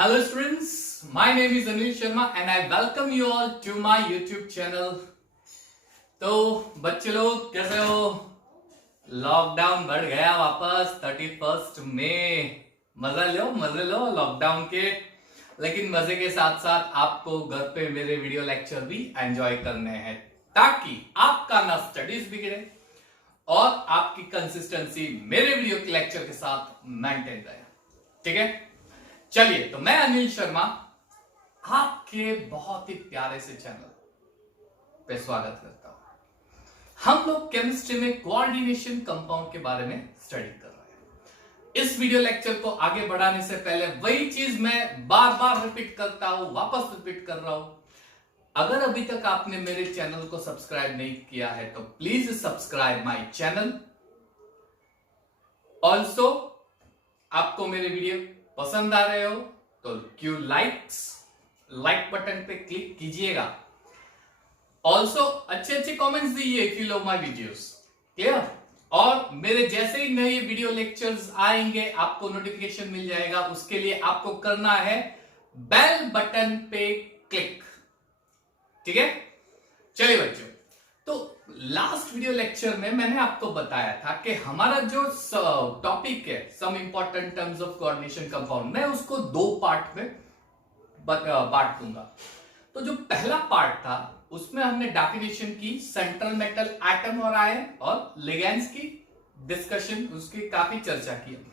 Hello students, my name is Anil Sharma and I welcome you all to my YouTube channel. तो बच्चे लोग कैसे हो? Lockdown बढ़ गया वापस 31 मई। मजे लो लॉकडाउन के, लेकिन मजे के साथ साथ आपको घर पे मेरे वीडियो लेक्चर भी एंजॉय करने हैं ताकि आपका ना स्टडीज बिगड़े और आपकी कंसिस्टेंसी मेरे वीडियो के लेक्चर के साथ मेंटेन रहे। ठीक है, चलिए तो मैं अनिल शर्मा आपके बहुत ही प्यारे से चैनल पे स्वागत करता हूं। हम लोग केमिस्ट्री में कोऑर्डिनेशन कंपाउंड के बारे में स्टडी कर रहे हैं। इस वीडियो लेक्चर को आगे बढ़ाने से पहले वही चीज मैं बार बार रिपीट करता हूं, वापस रिपीट कर रहा हूं। अगर अभी तक आपने मेरे चैनल को सब्सक्राइब नहीं किया है तो please subscribe my channel. Also आपको मेरे वीडियो पसंद आ रहे हो तो क्यू लाइक बटन पे क्लिक कीजिएगा। ऑल्सो अच्छे कमेंट्स दीजिए if you love my videos. Clear? और मेरे जैसे ही नए वीडियो लेक्चर्स आएंगे आपको नोटिफिकेशन मिल जाएगा। उसके लिए आपको करना है बेल बटन पे क्लिक। ठीक है, चलिए बच्चों, तो लास्ट वीडियो लेक्चर में मैंने आपको बताया था कि हमारा जो टॉपिक है some important terms of coordination compound, मैं उसको दो पार्ट में बांट दूंगा। तो जो पहला पार्ट था उसमें हमने डेफिनेशन की सेंट्रल मेटल एटम और आयन और लिगेंड्स की डिस्कशन, उसकी काफी चर्चा की हमने।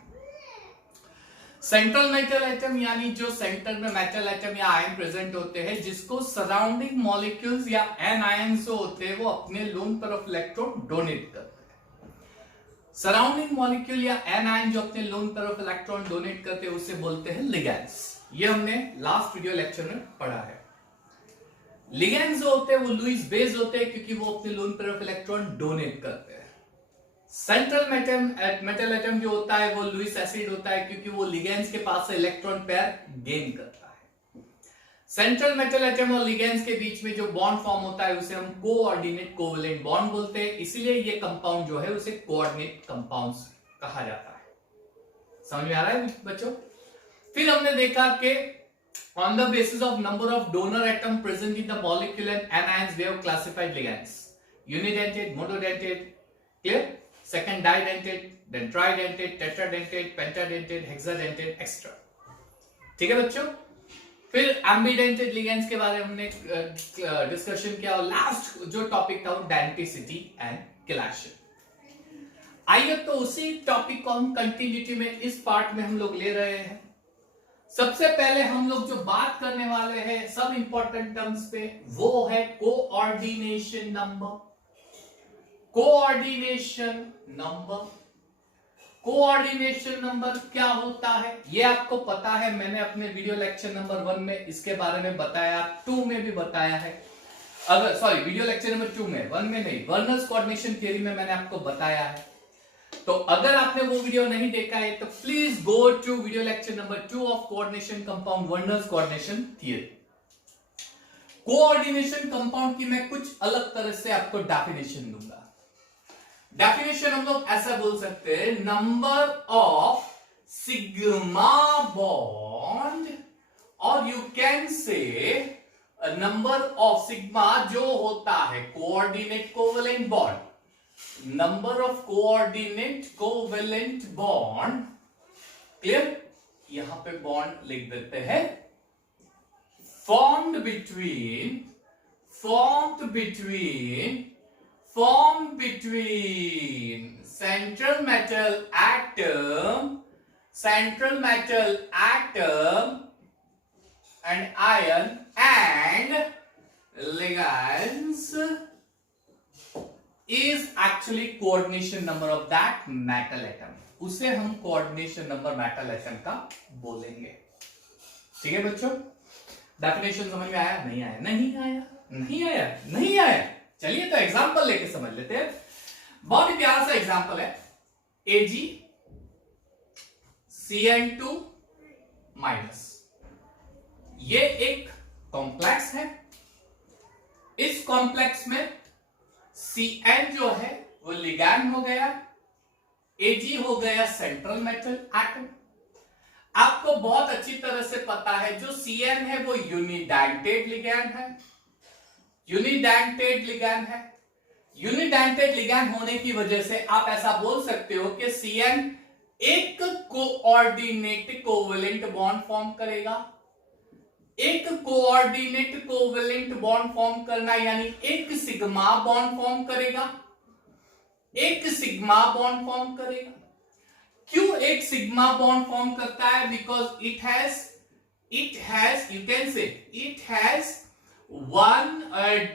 सेंट्रल मेटल एटम यानी जो सेंटर में मेटल एटम या आयन प्रेजेंट होते हैं जिसको सराउंडिंग मॉलिक्यूल्स या एन आयन जो होते हैं वो अपने लोन पर ऑफ इलेक्ट्रॉन डोनेट करते हैं। सराउंडिंग मॉलिक्यूल या एन आयन जो अपने लोन पर ऑफ इलेक्ट्रॉन डोनेट करते हैं उसे बोलते हैं लिगेंड्स। ये हमने लास्ट वीडियो लेक्चर में पढ़ा है। लिगेंड्स जो होते हैं वो लुईस बेस होते हैं क्योंकि वो अपने लोन पर ऑफ इलेक्ट्रॉन डोनेट करते हैं। सेंट्रल मेटल एटम जो होता है वो लुईस एसिड होता है क्योंकि वो लिगेंड्स के पास से इलेक्ट्रॉन पेयर गेन करता है। सेंट्रल मेटल एटम और लिगेंड्स के बीच में जो बॉन्ड फॉर्म होता है उसे हम कोऑर्डिनेट कोवेलेंट बॉन्ड बोलते हैं, इसीलिए ये कंपाउंड जो है उसे कोऑर्डिनेट कंपाउंड्स कहा जाता है। समझ में आ रहा है बच्चों? फिर हमने देखा कि on the basis of number of donor atom present in the molecule and anions we have classified ligands: unidentate, monodentate, clear? Second didentate, then tridentate, tetradentate, pentadentate, hexadentate, etc. ठीक है बच्चों? फिर एम्बिडेंटेड लिगेंड्स के बारे में हमने discussion किया और लास्ट जो टॉपिक था वो डेंटिसिटी एंड किलेशन। आइए तो उसी टॉपिक को हम कंटिन्यूटी में इस पार्ट में हम लोग ले रहे हैं। सबसे पहले हम लोग जो बात करने वाले हैं सब इंपॉर्टेंट टर्म्स पे वो है कोऑर्डिनेशन नंबर। कोऑर्डिनेशन नंबर क्या होता है ये आपको पता है। मैंने अपने वीडियो लेक्चर नंबर 1 में इसके बारे में बताया, 2 में भी बताया है। अगर सॉरी वीडियो लेक्चर नंबर 2 में, 1 में नहीं, वर्नर्स कोऑर्डिनेशन थ्योरी में मैंने आपको बताया है। तो अगर आपने वो वीडियो नहीं देखा है तो please go to video lecture number 2 of coordination compound Werner's coordination theory. Coordination compound की मैं कुछ अलग तरह से आपको डेफिनेशन दूंगा। डेफिनेशन हम लोग ऐसा बोल सकते हैं, नंबर ऑफ सिग्मा बॉन्ड, और you can say number of sigma जो होता है coordinate covalent bond, number of coordinate covalent bond. Clear? यहां पे बॉन्ड लिख देते हैं, formed between central metal atom and ion and ligands is actually coordination number of that metal atom। उसे हम coordination number metal atom का बोलेंगे। ठीक है बच्चों? डेफिनेशन समझ में आया? नहीं आया? चलिए तो एग्जांपल लेके समझ लेते हैं। बहुत ही प्यारा सा एग्जांपल है, AgCN2-। ये एक कॉम्प्लेक्स है। इस कॉम्प्लेक्स में Cn जो है वो लिगैंड हो गया, Ag हो गया सेंट्रल मेटल एटम। आपको बहुत अच्छी तरह से पता है जो CN है वो यूनिडेंटेड लिगैंड है, यूनिडेंटेड लिगैंड है। यूनिडेंटेड लिगैंड होने की वजह से आप ऐसा बोल सकते हो कि CN एक कोऑर्डिनेट कोवेलेंट बॉन्ड फॉर्म करेगा। एक कोऑर्डिनेट कोवेलेंट बॉन्ड फॉर्म करना यानी एक सिग्मा बॉन्ड फॉर्म करेगा, एक सिग्मा बॉन्ड फॉर्म करेगा। क्यों एक सिग्मा बॉन्ड फॉर्म करता है? Because it has you can say it has one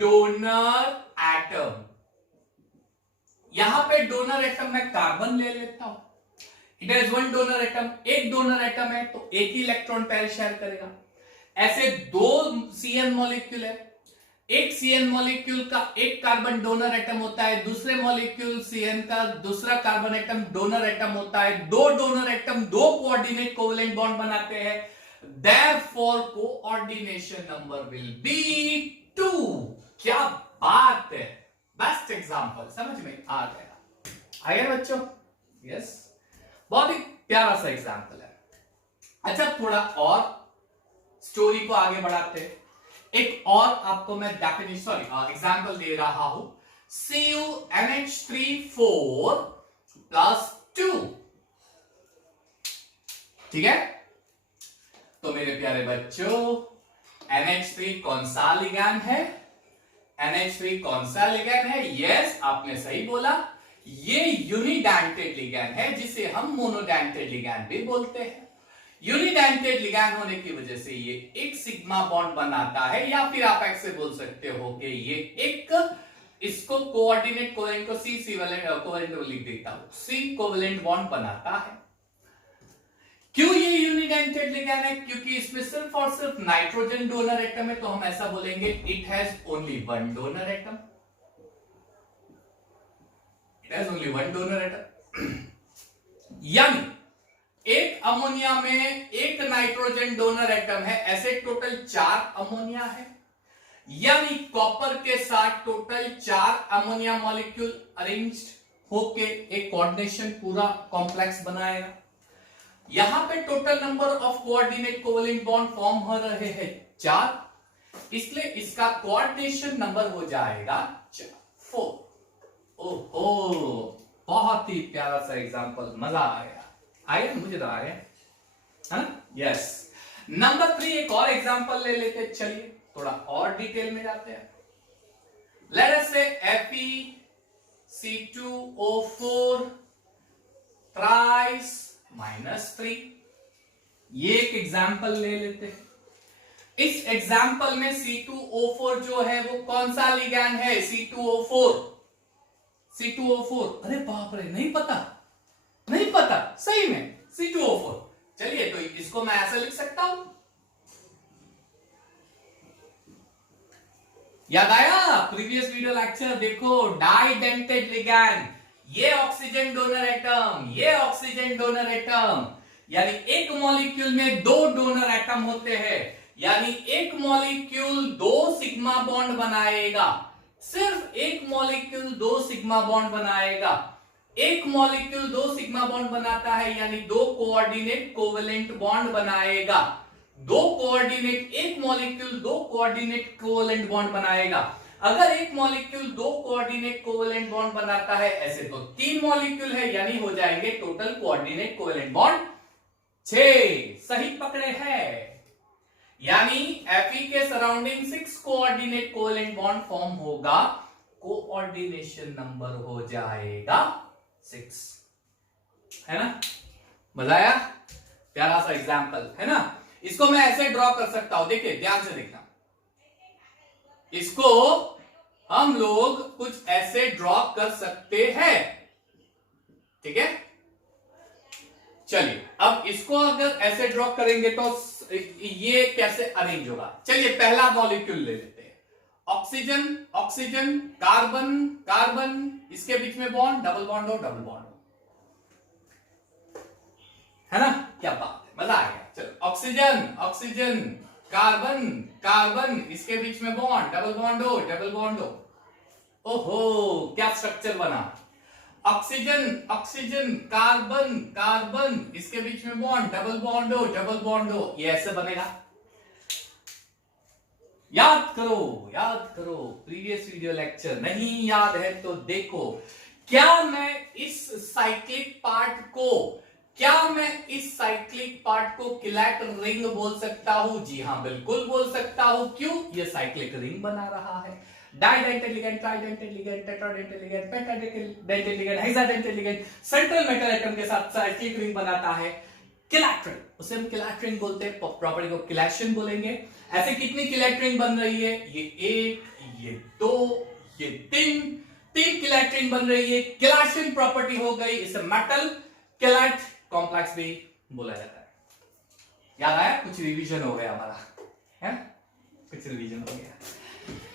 donor atom. यहां पे डोनर एटम मैं कार्बन ले लेता हूं, it has one donor atom, एक डोनर एटम है तो एक ही इलेक्ट्रॉन पेयर शेयर करेगा। ऐसे दो CN मॉलिक्यूल है, एक CN मॉलिक्यूल का एक कार्बन डोनर एटम होता है, दूसरे मॉलिक्यूल CN का दूसरा कार्बन एटम डोनर एटम होता है। दो डोनर एटम दो कोऑर्डिनेट कोवेलेंट बॉन्ड बनाते हैं, therefore coordination number will be 2। क्या बात है, बेस्ट एग्जांपल, समझ में आ गया? आया बच्चों? यस, बहुत ही प्यारा सा एग्जांपल है। अच्छा, थोड़ा और स्टोरी को आगे बढ़ाते हैं। एक और आपको मैं एग्जांपल दे रहा हूं, CuNH3 4+2। ठीक है, तो मेरे प्यारे बच्चों NH3 कौन सा लिगैंड है? NH3 कौन सा लिगैंड है? यस, आपने सही बोला, ये यूनिडेंटेड लिगैंड है जिसे हम मोनोडेंटेड लिगैंड भी बोलते हैं। यूनिडेंटेड लिगैंड होने की वजह से ये एक सिग्मा बॉन्ड बनाता है, या फिर आप ऐसे बोल सकते हो कि ये एक, इसको कोऑर्डिनेट कोवेलेंट को C कोवेलेंट लिख देता हूं, C कोवेलेंट बॉन्ड बनाता है। क्यों ये यूनिडेंटेड लिगैंड है? क्योंकि इसमें सिर्फ और सिर्फ नाइट्रोजन डोनर एटम है, तो हम ऐसा बोलेंगे it has only one donor atom, it has only one donor atom. यानी एक अमोनिया में एक नाइट्रोजन डोनर एटम है, ऐसे टोटल 4 अमोनिया है, यानी कॉपर के साथ टोटल 4 अमोनिया मॉलिक्यूल अरेंज्ड होके एक कोऑर्डिनेशन पूरा कॉम्प्लेक्स बनाएगा। यहां पे total number of coordinate covalent bond form हो रहे हैं 4, इसलिए इसका कोऑर्डिनेशन नंबर हो जाएगा 4। ओहो, बहुत ही प्यारा सा एग्जांपल, मजा आ गया। आया? मुझे तो आया, यस। नंबर 3 एक और एग्जांपल ले लेते, चलिए थोड़ा और डिटेल में जाते हैं। लेट अस से FeC2O4 थ्राइस -3, ये एक एग्जांपल ले लेते हैं। इस एग्जांपल में C2O4 जो है वो कौन सा लिगैंड है? C2O4। अरे बाप रे, नहीं पता, नहीं पता सही में, C2O4। चलिए, तो इसको मैं ऐसा लिख सकता हूं, याद आया? प्रीवियस वीडियो लेक्चर देखो, डाइडेंटेड लिगैंड, ये ऑक्सीजन डोनर एटम, ये ऑक्सीजन डोनर एटम, यानी एक मॉलिक्यूल में 2 डोनर एटम होते हैं, यानी एक मॉलिक्यूल 2 सिग्मा बॉन्ड बनाएगा, सिर्फ एक मॉलिक्यूल 2 सिग्मा बॉन्ड बनाएगा। एक मॉलिक्यूल 2 सिग्मा बॉन्ड बनाता है, यानी 2 कोऑर्डिनेट कोवेलेंट बॉन्ड बनाएगा। एक मॉलिक्यूल 2 कोऑर्डिनेट कोवेलेंट बॉन्ड बनाएगा। अगर एक मॉलिक्यूल 2 कोऑर्डिनेट कोवेलेंट बॉन्ड बनाता है, ऐसे तो 3 मॉलिक्यूल है, यानी हो जाएंगे टोटल कोऑर्डिनेट कोवेलेंट बॉन्ड 6। सही पकड़े हैं, यानी Fe के surrounding 6 coordinate covalent bond form होगा, कोऑर्डिनेशन नंबर हो जाएगा 6, है ना? मजा आया? प्यारा सा एग्जांपल है ना? इसको मैं ऐसे ड्रॉ कर सकता हूं, देखिए ध्यान से देखना, इसको हम लोग कुछ ऐसे ड्रॉ कर सकते हैं, ठीक है? चलिए, अब इसको अगर ऐसे ड्रॉ करेंगे तो ये कैसे अरेंज होगा? चलिए पहला मॉलिक्यूल ले लेते हैं, ऑक्सीजन ऑक्सीजन, कार्बन कार्बन, इसके बीच में बॉन्ड, डबल बॉन्ड हो, डबल बॉन्ड हो, है ना? क्या बात है, मजा आ गया। चलो, ऑक्सीजन ऑक्सीजन, कार्बन कार्बन, इसके बीच में बॉन्ड, डबल बॉन्ड हो, डबल बॉन्ड हो। ओहो, क्या स्ट्रक्चर बना! ऑक्सीजन ऑक्सीजन, कार्बन कार्बन, इसके बीच में बॉन्ड, डबल बॉन्ड हो, ये ऐसे बनेगा। याद करो प्रीवियस वीडियो लेक्चर, नहीं याद है तो देखो। क्या मैं इस साइक्लिक पार्ट को किलैट रिंग बोल सकता हूं? जी हां, बिल्कुल बोल सकता हूं। क्यों? ये साइक्लिक रिंग बना रहा है। डाइडेंटेड ligand, ट्राइडेंटेड ligand, tetradentate ligand, पेंटाडेंटेड ligand, hexadentate ligand central metal atom के साथ साइक्लिक रिंग बनाता है। किलैट रिंग, उसे हम किलैट रिंग बोलते हैं, प्रॉपर्टी को किलैशन बोलेंगे। ऐसे कितनी किलैट रिंग बन रही है? ये 1, ये 2, ये 3 किलैट रिंग बन रही है। किलैशन प्रॉपर्टी हो गई, इसे मेटल किलैट कॉम्प्लेक्स भी बोला जाता है। याद आया? कुछ रिवीजन हो गया हमारा, है? कुछ रिवीजन हो गया।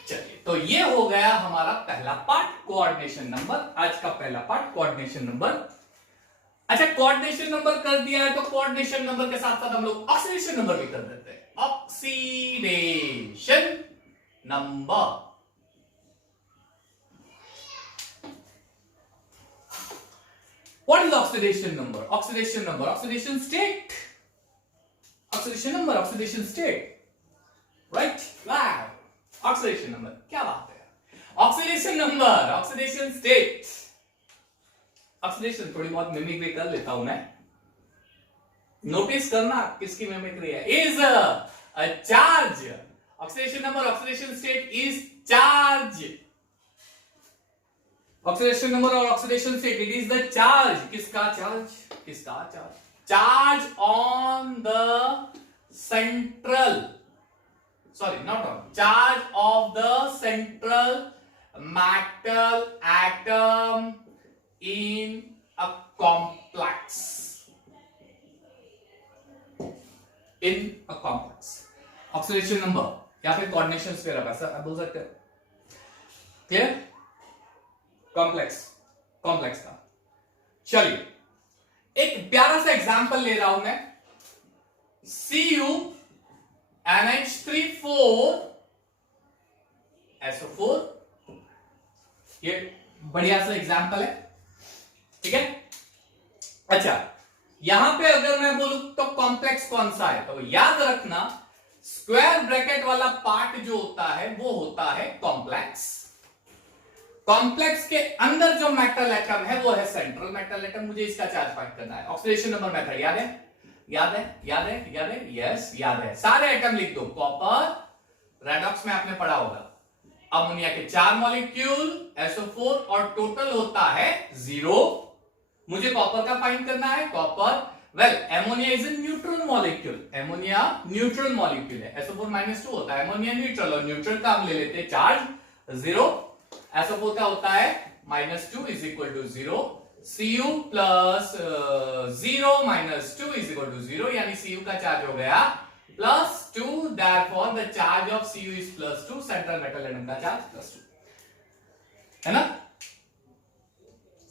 चलिए, तो ये हो गया हमारा पहला पार्ट, कोऑर्डिनेशन नंबर। आज का पहला पार्ट कोऑर्डिनेशन नंबर। अच्छा, कोऑर्डिनेशन नंबर कर दिया है तो कोऑर्डिनेशन नंबर के साथ साथ हम लोग ऑक्सीडेशन नंबर भी कर देते हैं। Oxidation number, what is oxidation number? Oxidation number, oxidation state, oxidation number, oxidation state, right? Wow, oxidation number, क्या बात है? Oxidation number, oxidation state, oxidation थोड़ी बहुत मिमिक्री कर लेता हूं मैं, नोटिस करना किसकी मिमिक्री है। Is a charge, oxidation number, oxidation state is charge, oxidation number और oxidation state, it is the charge. किसका charge? Charge on the central, sorry not on, charge of the central metal atom in a complex, oxidation number या फिर coordination sphere आप ऐसा बोल सकते हैं। Clear? Complex का। चलिए, एक प्यारा सा एग्जांपल ले रहा हूं मैं। CuNH3 SO4, ये बढ़िया सा एग्जांपल है, ठीक है। अच्छा, यहां पे अगर मैं बोलूं तो कॉम्प्लेक्स कौन सा है, तो याद रखना स्क्वायर ब्रैकेट वाला पार्ट जो होता है वो होता है कॉम्प्लेक्स। कॉम्प्लेक्स के अंदर जो मेटल एटम है वो है सेंट्रल मेटल एटम। मुझे इसका चार्ज फाइंड करना है। ऑक्सीडेशन नंबर मेथड याद है? यस, याद है। सारे एटम लिख दो। कॉपर, रेडॉक्स में आपने पढ़ा होगा, अमोनिया के 4 मॉलिक्यूल, SO4, और टोटल होता है 0। मुझे कॉपर का फाइंड करना है। Copper, well, ammonia is a neutral molecule, ammonia neutral molecule है। SO4 -2 होता है, एमोनिया न्यूट्रल, और न्यूट्रल का हम ले लेते हैं चार्ज 0। SO4 का होता है -2 is equal to 0, Cu plus 0 -2 is equal to 0, यानी Cu का चार्ज हो गया +2, therefore the charge of Cu is +2, central metal atom का चार्ज +2, है ना?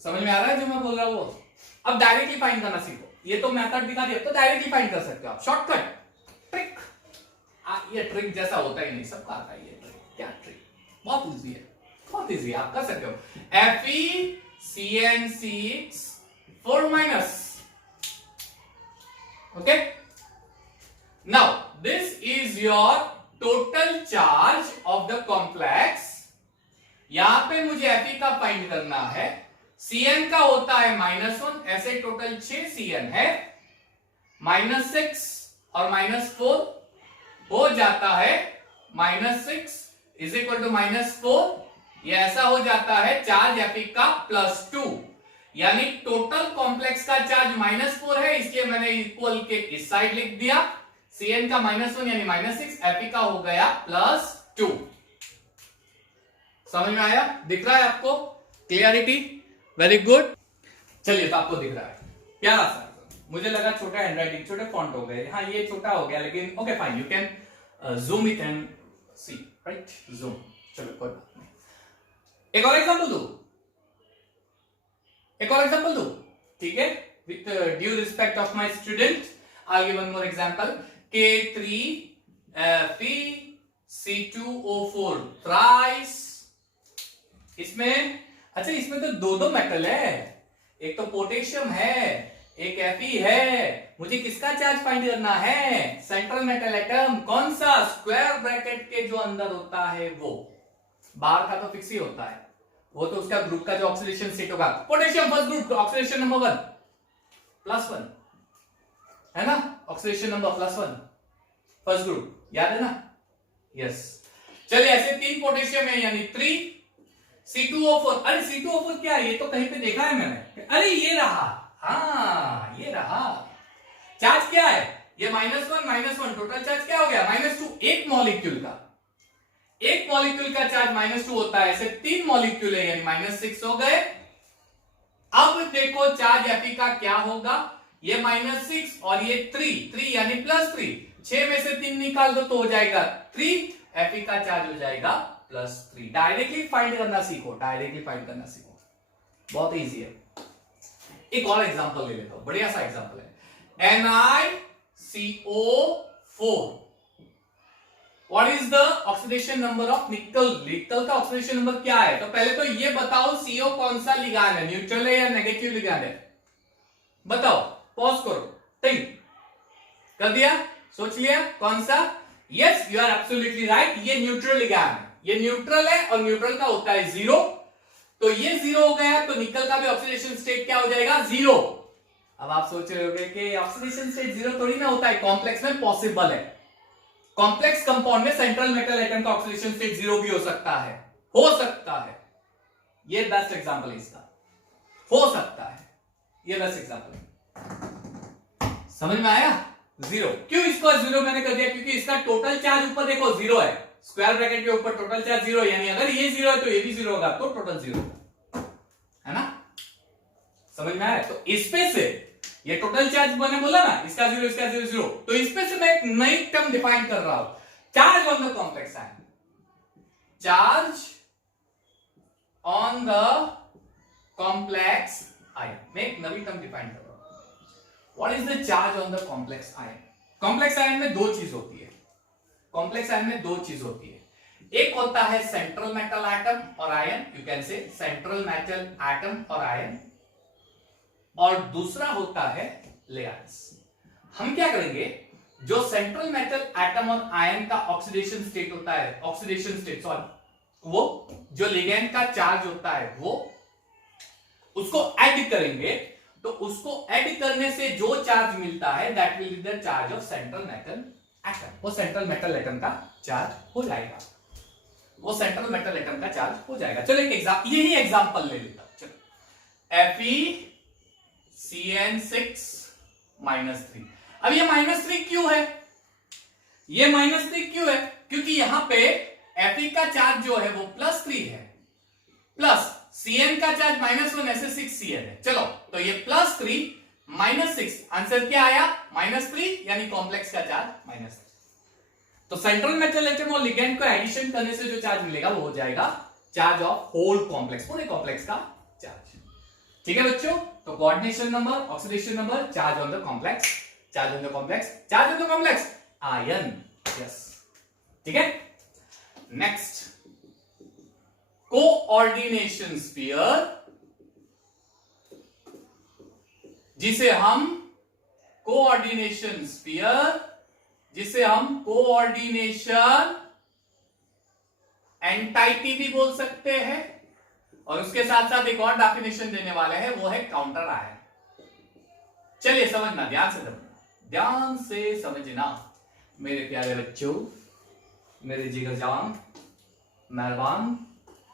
समझ में आ रहा है जो मैं बोल रहा हूं? अब डायरेक्टली फाइंड करना सीखो। ये तो मेथड दिखा दिया, तो डायरेक्टली फाइंड कर सकते हो आप। शॉर्टकट ट्रिक, ये ट्रिक जैसा होता ही नहीं, सबका आता है ये ट्रिक। क्या ट्रिक? बहुत इजी है, बहुत इजी, आप कर सकते हो। FeCN6 okay. Now this is your total charge of the complex. यहां पे मुझे Fe का फाइंड करना है। Cn का होता है -1, ऐसे टोटल 6 Cn है, -6 और -4 हो जाता है -6 इज इक्वल टू -4, ये ऐसा हो जाता है चार्ज Fe का +2, यानी टोटल कॉम्प्लेक्स का चार्ज -4 है, इसलिए मैंने इक्वल के इस साइड लिख दिया। Cn का -1 यानी -6, Fe का हो गया +2। समझ में आया? दिख रहा है आपको? क्लियरिटी? Very good. चलिए, तो आपको दिख रहा है प्यारा सा। मुझे लगा छोटा हैंडराइटिंग, छोटे फॉन्ट हो गए। हाँ, ये छोटा हो गया, लेकिन okay fine, you can zoom it and see, right? Zoom. चलो, कोई बात नहीं। एक और एग्जांपल दो, ठीक है? With due respect of my student, I give one more example. K3Fe C2O4 thrice, इसमें अच्छा, इसमें तो दो दो मेटल है, एक तो पोटेशियम है, एक Fe है। मुझे किसका चार्ज फाइंड करना है? Central metal atom. कौन सा? स्क्वायर ब्रैकेट के जो अंदर होता है वो, बाहर का तो फिक्स ही होता है, वो तो उसका ग्रुप का जो ऑक्सीडेशन स्टेट होगा। Potassium first group, oxidation number 1 +1 है ना, ऑक्सीडेशन नंबर +1 फर्स्ट ग्रुप, याद है ना? यस। चलिए, ऐसे 3 पोटेशियम है यानी 3 C2O4। अरे C2O4 क्या है? ये तो कहीं पे देखा है मैंने। अरे ये रहा, हाँ ये रहा। चार्ज क्या है? ये -1 टोटल चार्ज क्या हो गया? -2। एक मॉलिक्यूल का चार्ज -2 होता है, ऐसे 3 मॉलिक्यूल है यानी -6 हो गए। अब देखो चार्ज Fe का क्या होगा? ये -6 और ये 3 यानी +3, 6 में से 3 निकाल दो तो हो जाएगा 3, Fe का चार्ज हो जाएगा +3। डायरेक्टली फाइंड करना सीखो, बहुत इजी है। एक और एग्जांपल ले लेता हूं, बढ़िया सा एग्जांपल है, NiCO4। What is the oxidation number of निकल? निकल का ऑक्सीडेशन नंबर क्या है? तो पहले तो ये बताओ CO कौन सा लिगांड है, न्यूट्रल है या नेगेटिव लिगांड है? बताओ, पॉज करो, थिंक कर दिया, सोच लिया कौन सा? Yes, you are absolutely right, ये न्यूट्रल लिगांड है। ये न्यूट्रल है और न्यूट्रल का होता है 0, तो ये 0 हो गया तो निकल का भी ऑक्सीडेशन स्टेट क्या हो जाएगा? 0। अब आप सोच रहे होंगे कि ऑक्सीडेशन स्टेट 0 थोड़ी ना होता है, कॉम्प्लेक्स में पॉसिबल है। कॉम्प्लेक्स कंपाउंड में सेंट्रल मेटल एटम का ऑक्सीडेशन स्टेट 0 भी हो सकता है, ये बेस्ट एग्जांपल है इसका, हो सकता है, ये बेस्ट एग्जांपल है। समझ में आया? 0 क्यों इसको 0 मैंने कर दिया? क्योंकि इसका टोटल चार्ज ऊपर देखो 0 है, स्क्वायर ब्रैकेट के ऊपर टोटल चार्ज 0 है, यानी अगर ये 0 है तो ये भी 0 होगा, तो टोटल 0 है ना? समझ में आया? तो इस पे से ये टोटल चार्ज मैंने बोला ना, इसका 0 इसका 0, तो इस पे से मैं एक नई टर्म डिफाइन कर रहा हूं, charge on the complex ion. Charge on the complex ion, मैं एक नई टर्म डिफाइन कर रहा हूं। What is the charge on the complex ion? Complex ion में दो चीज होती है, एक होता है सेंट्रल मेटल एटम और ion, you can say central metal atom और आयन, और दूसरा होता है लिगैंड्स। हम क्या करेंगे, जो सेंट्रल मेटल एटम और आयन का ऑक्सीडेशन स्टेट होता है, वो जो लिगैंड का चार्ज होता है वो उसको ऐड करेंगे, तो उसको ऐड करने से जो चार्ज मिलता है that will be the charge of central metal atom. वो सेंट्रल मेटल एटम का चार्ज हो जाएगा, चलो एक यही एग्जांपल ले लेता हूं। चलो FeCN6 -3। अब ये -3 क्यों है? क्योंकि यहां पे Fe का चार्ज जो है वो +3 है, प्लस Cn का चार्ज -1 ऐसे 6Cn है। चलो, तो ये +3 -6, आंसर क्या आया? -3, यानी कॉम्प्लेक्स का चार्ज -3। तो सेंट्रल मेटल एटम और लिगैंड को एडिशन करने से जो चार्ज मिलेगा वो हो जाएगा चार्ज ऑफ होल कॉम्प्लेक्स, पूरे कॉम्प्लेक्स का चार्ज। ठीक है बच्चों? तो coordination number, oxidation number, charge on the complex ion. Yes, ठीक है। नेक्स्ट, कोऑर्डिनेशन स्फीयर, जिसे हम कोऑर्डिनेशन एंटाइटी भी बोल सकते हैं, और उसके साथ साथ एक और डेफिनेशन देने वाले हैं, वो है काउंटर आयन। चलिए समझना, ध्यान से समझना मेरे प्यारे बच्चों, मेरे जिगर जान, मेहरबान,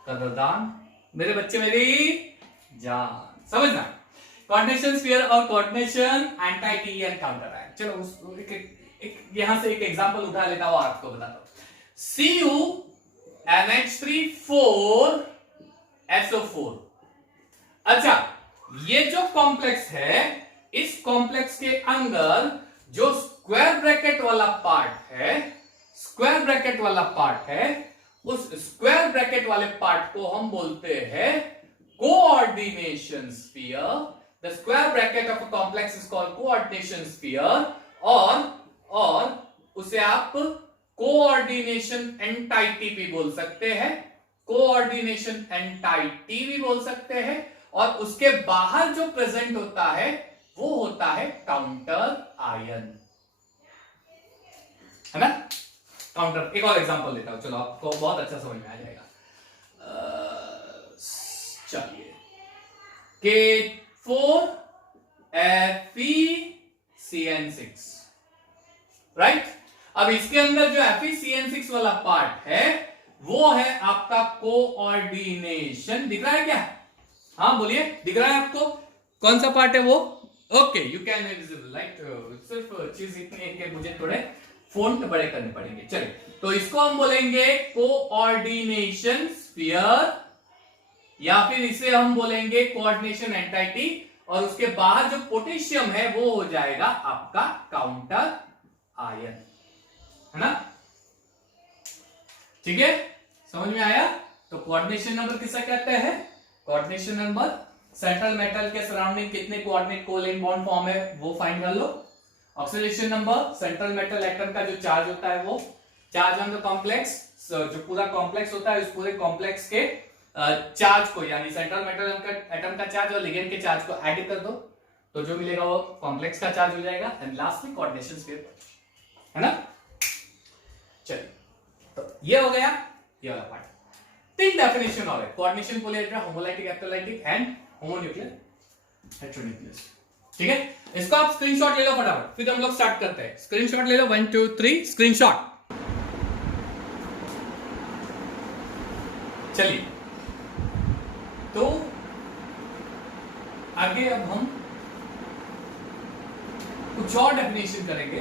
कदरदान, मेरे बच्चे, मेरी जान, समझना। कोऑर्डिनेशन स्फीयर और coordination entity and counter ion. चलो यहां से एक एग्जांपल उठा लेता हूं, आपको बताता हूं। CuNH3 4SO4। अच्छा, ये जो कॉम्प्लेक्स है, इस कॉम्प्लेक्स के अंदर जो स्क्वायर ब्रैकेट वाला पार्ट है, उस स्क्वायर ब्रैकेट वाले पार्ट को हम बोलते हैं coordination sphere. The square bracket of a complex is called coordination sphere, और उसे आप कोऑर्डिनेशन एंटाइटी भी बोल सकते हैं, कोऑर्डिनेशन एंटाइटी भी बोल सकते हैं, और उसके बाहर जो प्रेजेंट होता है वो होता है काउंटर आयन, है ना। काउंटर, एक और एग्जांपल देता हूं, चलो आपको बहुत अच्छा समझ में आ जाएगा। चलिए, K4FeCN6, राइट। अब इसके अंदर जो FeCN6 वाला पार्ट है वो है आपका कोऑर्डिनेशन। दिख रहा है क्या? हाँ बोलिए, दिख रहा है आपको? कौन सा पार्ट है वो? Okay, you can visible, right. सिर्फ चीज इतनी है कि मुझे थोड़े फॉन्ट बड़े करने पड़ेंगे। चलिए, तो इसको हम बोलेंगे कोऑर्डिनेशन स्फीयर, या फिर इसे हम बोलेंगे कोऑर्डिनेशन एंटाइटी, और उसके बाहर जो पोटेशियम है वो हो जाएगा आपका काउंटर आयन, है ना। ठीक है, समझ में आया? तो कोऑर्डिनेशन नंबर किसे कहते हैं? कोऑर्डिनेशन नंबर सेंट्रल मेटल के सराउंडिंग कितने कोऑर्डिनेट कोवैलेंट बॉन्ड फॉर्म है वो फाइंड कर लो। Oxidation number central metal atom का जो चार्ज होता है वो, चार्ज ऑन द कॉम्प्लेक्स, जो पूरा कॉम्प्लेक्स होता है उस पूरे कॉम्प्लेक्स के चार्ज को, यानी सेंट्रल मेटल एटम का चार्ज और लिगेंड के चार्ज को ऐड कर दो तो जो मिलेगा वो कॉम्प्लेक्स का चार्ज हो जाएगा। एंड लास्टली कोऑर्डिनेशन स्फीयर, है ना। चलिए, तो ये हो गया ये वाला पार्ट। तीन डेफिनेशन और है, coordination polyhedra, homoleptic heteroleptic and homonuclear heteronuclear. ठीक है, इसको आप स्क्रीनशॉट ले लो फटाफट, फिर हम लोग स्टार्ट करते हैं। स्क्रीनशॉट ले लो, 1 2 3 स्क्रीनशॉट। चलिए, तो आगे अब हम कुछ और डेफिनेशन करेंगे।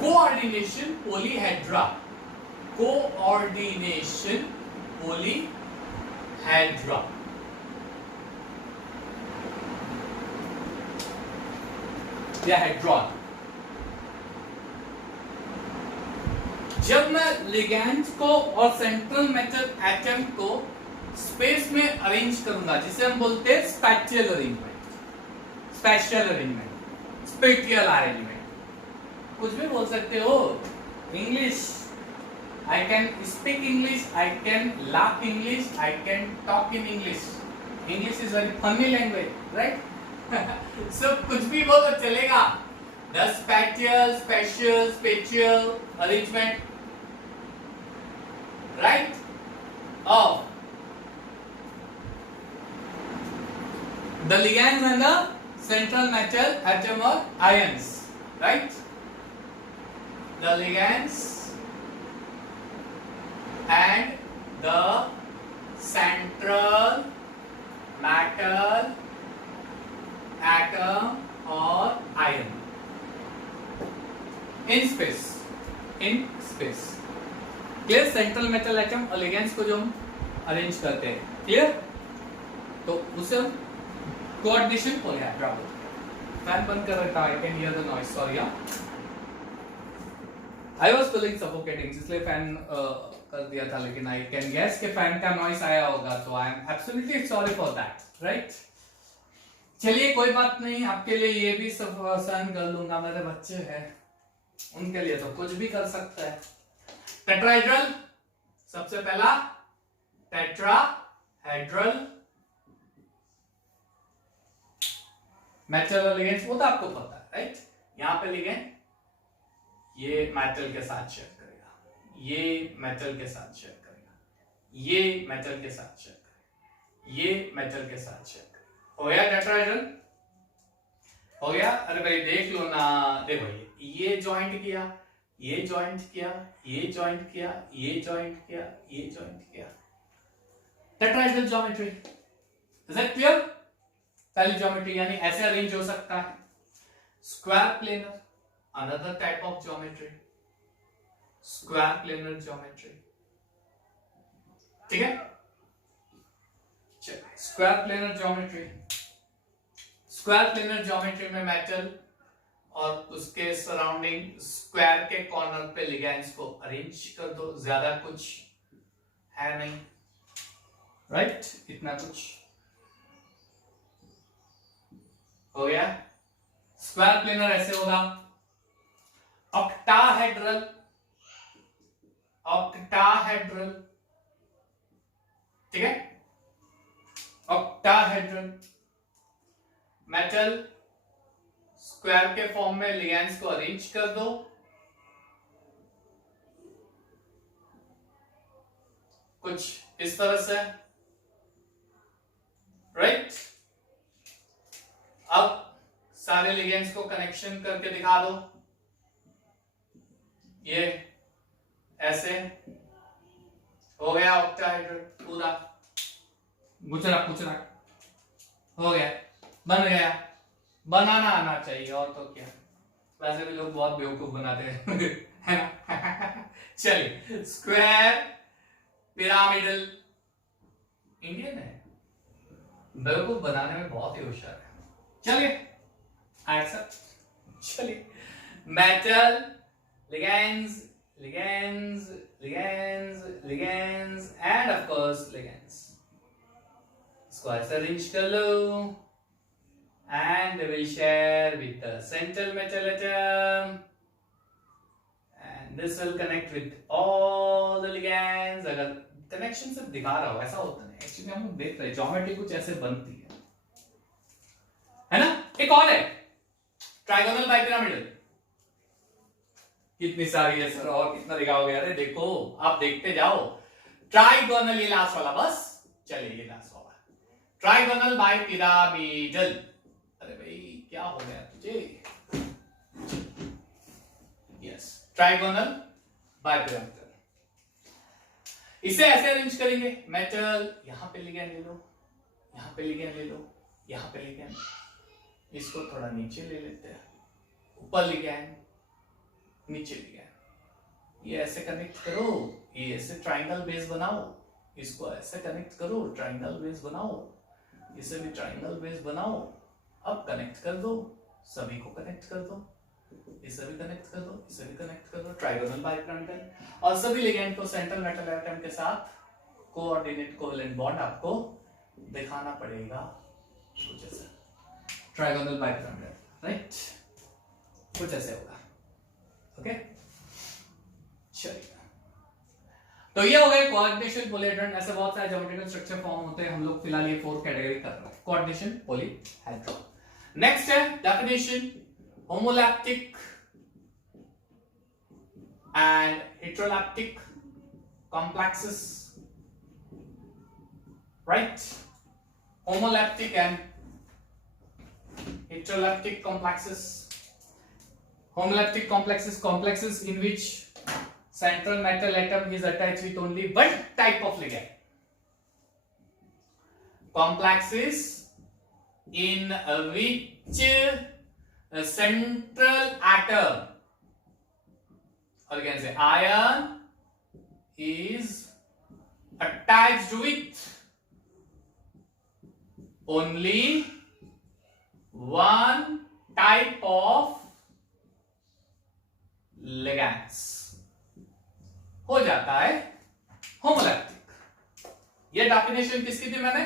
कोऑर्डिनेशन पॉलीहेड्रा, कोऑर्डिनेशन पॉलीहेड्रा, या हेड्रॉन। जब मैं लिगैंड को और सेंट्रल मेटल एटम को स्पेस में अरेंज करूंगा, जिसे हम बोलते हैं spatial arrangement, special arrangement, spatial arrangement, कुछ भी बोल सकते हो। English, I can speak English, I can laugh English, I can talk in English. English is very funny language, right. सब कुछ भी बोलो चलेगा। The spatial, spatial, spatial arrangement, right, of the ligands and the central metal atom or ions, right. The ligands and the central metal atom or ion in space, in space, clear. Central metal atom और ligands को जो हम arrange करते हैं, clear, तो उसे हम coordination polyhedra बोलते हैं। फैन बंद कर रखा है, I can hear the noise, sorry. I was feeling suffocating, इसलिए फैन कर दिया था, लेकिन आई कैन गेस कि फैन का नॉइज आया होगा, तो I am absolutely sorry for that, right. चलिए, कोई बात नहीं, आपके लिए ये भी सब सहन कर लूंगा, मेरे बच्चे हैं, उनके लिए तो कुछ भी कर सकता है। टेट्राहेड्रल, सबसे पहला टेट्राहेड्रल मेटल और लिगेंड्स, वो तो आपको पता है, राइट। यहां पे लिगेंड ये मेटल के साथ शेयर करेगा, ये मेटल के साथ शेयर करेगा, ये मेटल के साथ शेयर करेगा, ये मेटल के साथ शेयर करेगा। हो गया टेट्राहेड्रल, हो गया। अरे भाई देख लो ना, देखो ये ज्वाइंट किया, ये ज्वाइंट किया, ये ज्वाइंट किया, ये ज्वाइंट किया, ये ज्वाइंट किया, tetrahedral geometry. Is it clear? पहली ज्योमेट्री, यानी ऐसे अरेंज हो सकता है। Square planar, another type of geometry, square planar geometry, ठीक है। चलिए, square planar geometry, square planar geometry में मेटल और उसके सराउंडिंग स्क्वायर के कॉर्नर पे लिगेंड्स को अरेंज कर दो, ज्यादा कुछ है नहीं, राइट, इतना कुछ हो गया। स्क्वायर प्लेनर ऐसे होगा। ऑक्टाहेड्रल, ऑक्टाहेड्रल, ठीक है, ऑक्टाहेड्रल मेटल स्क्वायर के फॉर्म में लिगेंड्स को अरेंज कर दो, कुछ इस तरह से, राइट। अब सारे लिगेंड्स को कनेक्शन करके दिखा दो, ये ऐसे हो गया ऑक्टाहेड्रल पूरा, गुजरा हो गया, बन गया। बनाना आना चाहिए और तो क्या, वैसे भी लोग बहुत बेवकूफ बनाते हैं है ना। चलिए, स्क्वायर पिरामिडल, इंडियन है, बेवकूफ बनाने में बहुत ही होशियार है। चलिए एक्सेप्ट। चलिए, metal ligands and of course ligands, squares arrange कर लो and they will share with the central metal atom and this will connect with all the ligands। अगर कनेक्शन सिर्फ दिखा रहा हो, ऐसा होता नहीं, एक्चुअली हम लोग देख रहे हैं ज्योमेट्री कुछ ऐसे बनती है ना। एक और है ट्राइगोनल बाइपिरामिडल, कितनी सारी है सर, और कितना दिखाओगे? अरे देखो, आप देखते जाओ। ट्राइगोनल, ये लास्ट वाला बस, चलिए ये लास्ट वाला, ट्राइगोनल बाइपिरामिडल। अरे भाई क्या हो गया तुझे? Yes, trigonal bipyramidal. इसे ऐसे अरेंज करेंगे, मेटल यहां पे लिगेंड ले लो, यहां पे लिगेंड ले लो, यहां पे लिगेंड, इसको थोड़ा नीचे ले लेते हैं, ऊपर लिगेंड, नीचे लिया, ये ऐसे कनेक्ट करो, ये ऐसे ट्रायंगल बेस बनाओ, इसको ऐसे कनेक्ट करो, ट्रायंगल बेस बनाओ, इसे भी ट्रायंगल बेस बनाओ। अब कनेक्ट कर दो, सभी को कनेक्ट कर दो, इसे भी कनेक्ट कर दो, इसे भी कनेक्ट कर दो, ट्राइगोनल बाइपिरामिडल। और सभी लिगेंड को सेंट्रल मेटल एटम के साथ कोऑर्डिनेट कोवेलेंट बॉन्ड आपको दिखाना पड़ेगा, कुछ ऐसा ट्राइगोनल बाइपिरामिडल, राइट, कुछ ऐसे होगा। ओके, चलिए, तो ये हो गए कोऑर्डिनेशन पॉलीहेड्रॉन। ऐसे बहुत सारे ज्योमेट्रिकल स्ट्रक्चर फॉर्म होते हैं, हम लोग फिलहाल ये 4 कैटेगरी कर रहे हैं, कोऑर्डिनेशन पॉलीहेड्रॉन। नेक्स्ट है definition, homoleptic and heteroleptic complexes, right? Homolaptic and heterolaptic complexes. Homolaptic complexes in which central metal atom is attached with only one type of ligand. Complexes in which the central atom, or you can say ion, is attached with only one type of ligands, हो जाता है homoleptic. ये definition किसकी थी मैंने?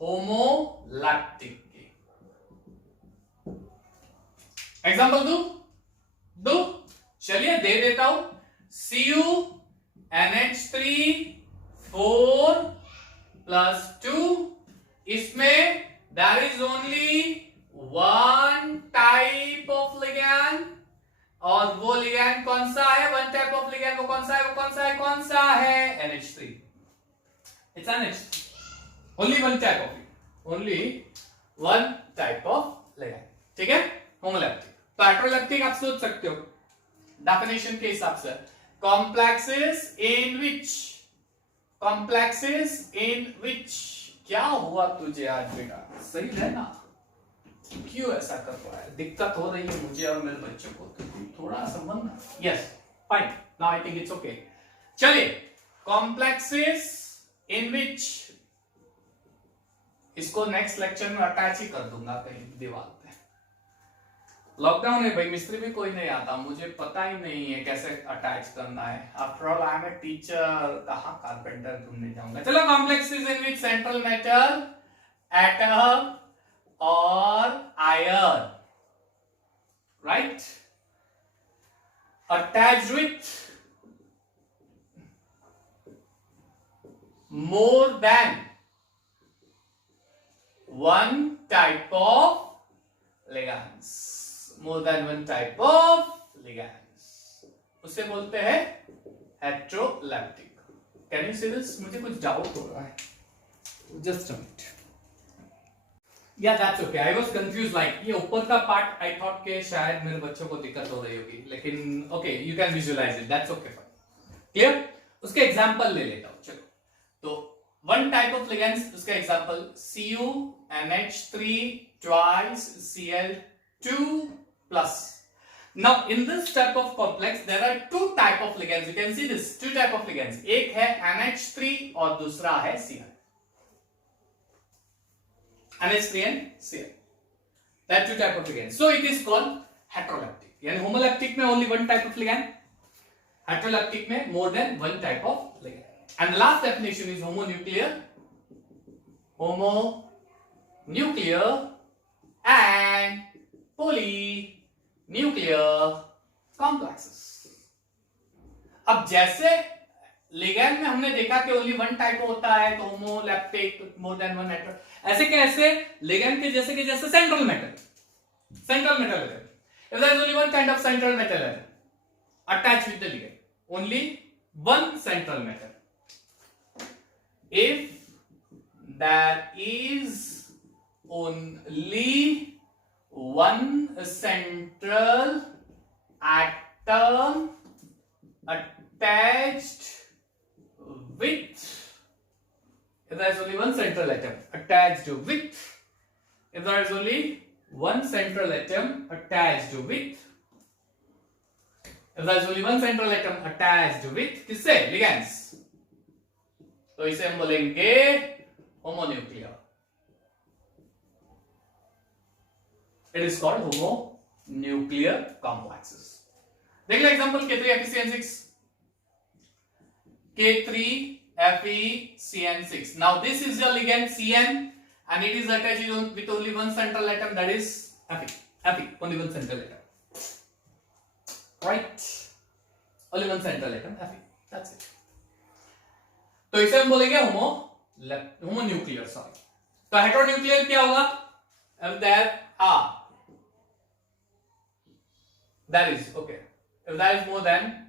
Homoleptic की। Example दो, चलिए दे देता हूं। CuNH3 4+2, इसमें there is only one type of ligand, और वो लिगैंड कौन सा है? वन टाइप ऑफ लिगैंड, वो कौन सा है? कौन सा है? NH3। It's NH3, only one type of, only one type of ligand, ठीक है, होमोलैप्टिक। तो हेटेरोलैप्टिक आप सोच सकते हो डेफिनेशन के हिसाब से, कॉम्प्लेक्सेस इन विच, क्या हुआ तुझे आज बेटा? सही रहना, क्यों ऐसा कर रहा है? दिक्कत हो रही है मुझे और मेरे बच्चों को, तो थोड़ा समझना। Yes, fine, now I think it's okay. चलिए, कॉम्प्लेक्सेस इन विच, इसको नेक्स्ट लेक्चर में अटैच ही कर दूंगा कहीं दीवार पे। लॉकडाउन है भाई, मिस्त्री भी कोई नहीं आता, मुझे पता ही नहीं है कैसे अटैच करना है। After all I am a teacher, कहां कारपेंटर ढूंढने जाऊंगा। चलो, complexes in which central metal atom और iron, right, attached with more than one type of ligands, more than one type of ligands, उसे बोलते हैं heteroleptic. Can you see this? मुझे कुछ डाउट हो रहा है. Just a minute. Yeah that's okay. I was confuse like ये ऊपर का पार्ट आई थॉट के शायद मेरे बच्चों को दिक्कत हो रही होगी, लेकिन okay you can visualize it. That's okay. Clear? उसके एग्जांपल ले लेता हूं. चलो, तो वन टाइप ऑफ लिगेंड्स, उसका example CuNH3 twice Cl2+. Now in this type of complex there are two type of ligands. You can see this two type of ligands. एक है NH3 और दूसरा है Cl. NH3 and Cl. That two type of ligands. So it is called heterolaptic. यानी homolaptic में only one type of ligand. Heterolaptic में more than one type of ligand. And the last definition is homonuclear. Homonuclear and polynuclear complexes. अब जैसे ligand में हमने देखा कि only one type होता है, तो homoleptic more than one hetero. ऐसे कैसे लिगैंड के जैसे central metal atom. If there is only one kind of central metal atom attached with the ligand, only one central metal. If there is only one central atom attached with, if there is only one central atom attached with, if there is only one central atom attached with, if there is only one central atom attached with किससे? Ligands. तो इसे हम बोलेंगे homonuclear. It is called homonuclear complexes. देख लो example K3FeCN6. K3FeCN6. Now this is your ligand Cn and it is attached with only one central atom, that is Fe. Only one central atom. Right? Only one central atom Fe. That's it. तो इसे हम बोलेंगे homonuclear. Sorry. तो हेटेरोन्यूक्लियर क्या होगा? If there are, that is okay. If there is more than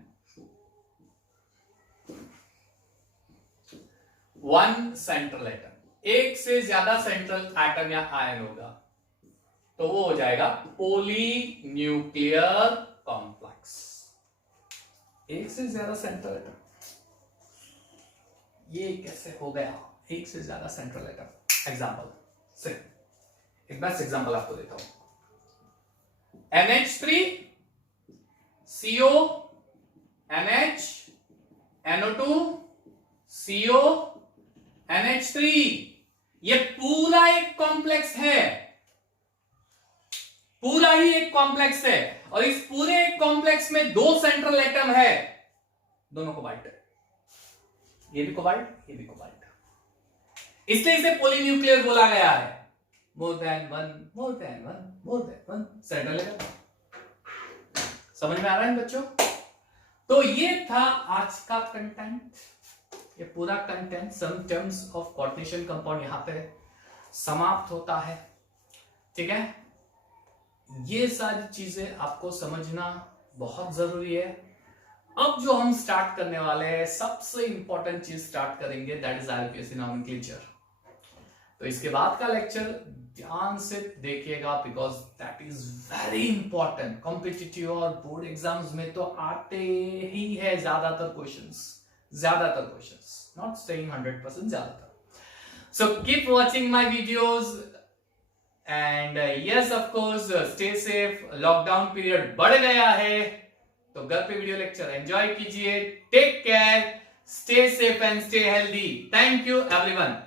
one central atom, एक से ज्यादा सेंट्रल एटम या आयन होगा, तो वो हो जाएगा पॉलीन्यूक्लियर कॉम्प्लेक्स. एक से ज्यादा सेंट्रल एटम, ये कैसे हो गया? एक से ज्यादा सेंट्रल एटम. एग्जांपल से एक बेस्ट एग्जांपल आपको देता हूं. NH3 CO NH NO2 CO NH3, ये पूरा एक कॉम्प्लेक्स है. पूरा ही एक कॉम्प्लेक्स है और इस पूरे कॉम्प्लेक्स में दो सेंट्रल एटम है, दोनों कोबाल्ट है. ये भी कोबाल्ट, ये भी कोबाल्ट. इसलिए इसे पॉलीन्यूक्लियर बोला गया है. More than one central atom. समझ में आ रहा है बच्चों? तो ये था आज का कंटेंट. ये पूरा content some terms of coordination compound यहां पे समाप्त होता है. ठीक है? ये सारी चीजें आपको समझना बहुत जरूरी है. अब जो हम स्टार्ट करने वाले हैं, सबसे इंपॉर्टेंट चीज स्टार्ट करेंगे, दैट इज IUPAC नॉमेनक्लेचर. तो इसके बाद का लेक्चर ध्यान से देखिएगा, because that is very important. Competitive और बोर्ड एग्जाम्स में तो आते ही है ज्यादातर क्वेश्चंस, नॉट सेइंग 100%, ज्यादातर. So keep watching my videos and yes of course stay safe. Lockdown period बढ़ गया है, तो घर पे वीडियो लेक्चर एंजॉय कीजिए. Take care, stay safe and stay healthy. Thank you everyone.